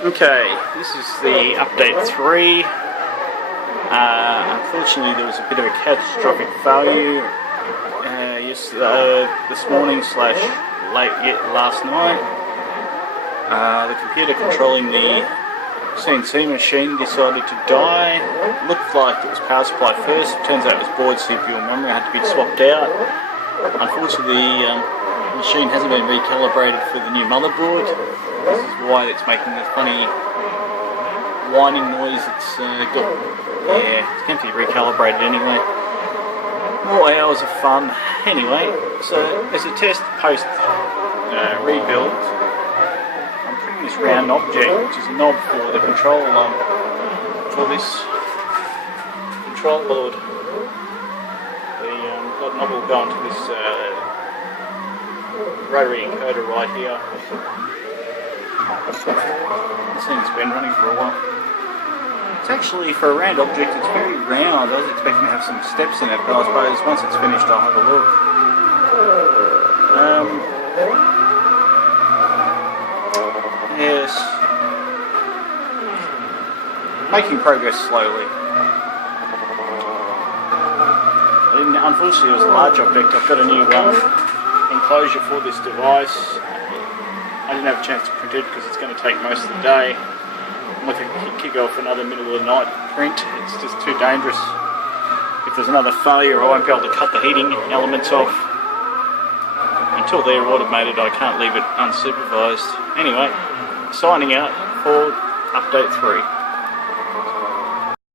Okay, this is the update 3. Unfortunately there was a bit of a catastrophic failure this morning / last night. The computer controlling the CNC machine decided to die. Looked like it was power supply first, turns out it was board CPU memory, had to be swapped out. Unfortunately the machine hasn't been recalibrated for the new motherboard. This is why it's making a funny whining noise. It's going to be recalibrated anyway. More hours of fun. Anyway, so as a test post rebuild, I'm putting this round object, which is a knob for the control for this control board. The knob will go into this rotary encoder right here. This thing's been running for a while. It's actually, for a round object, it's very round. I was expecting to have some steps in it, but I suppose once it's finished I'll have a look. Yes. Making progress slowly. Unfortunately it was a large object. I've got a new enclosure for this device. I didn't have a chance to print it because it's going to take most of the day. I'm looking to kick off another middle of the night print. It's just too dangerous. If there's another failure I won't be able to cut the heating elements off. Until they're automated I can't leave it unsupervised. Anyway, signing out for update 3.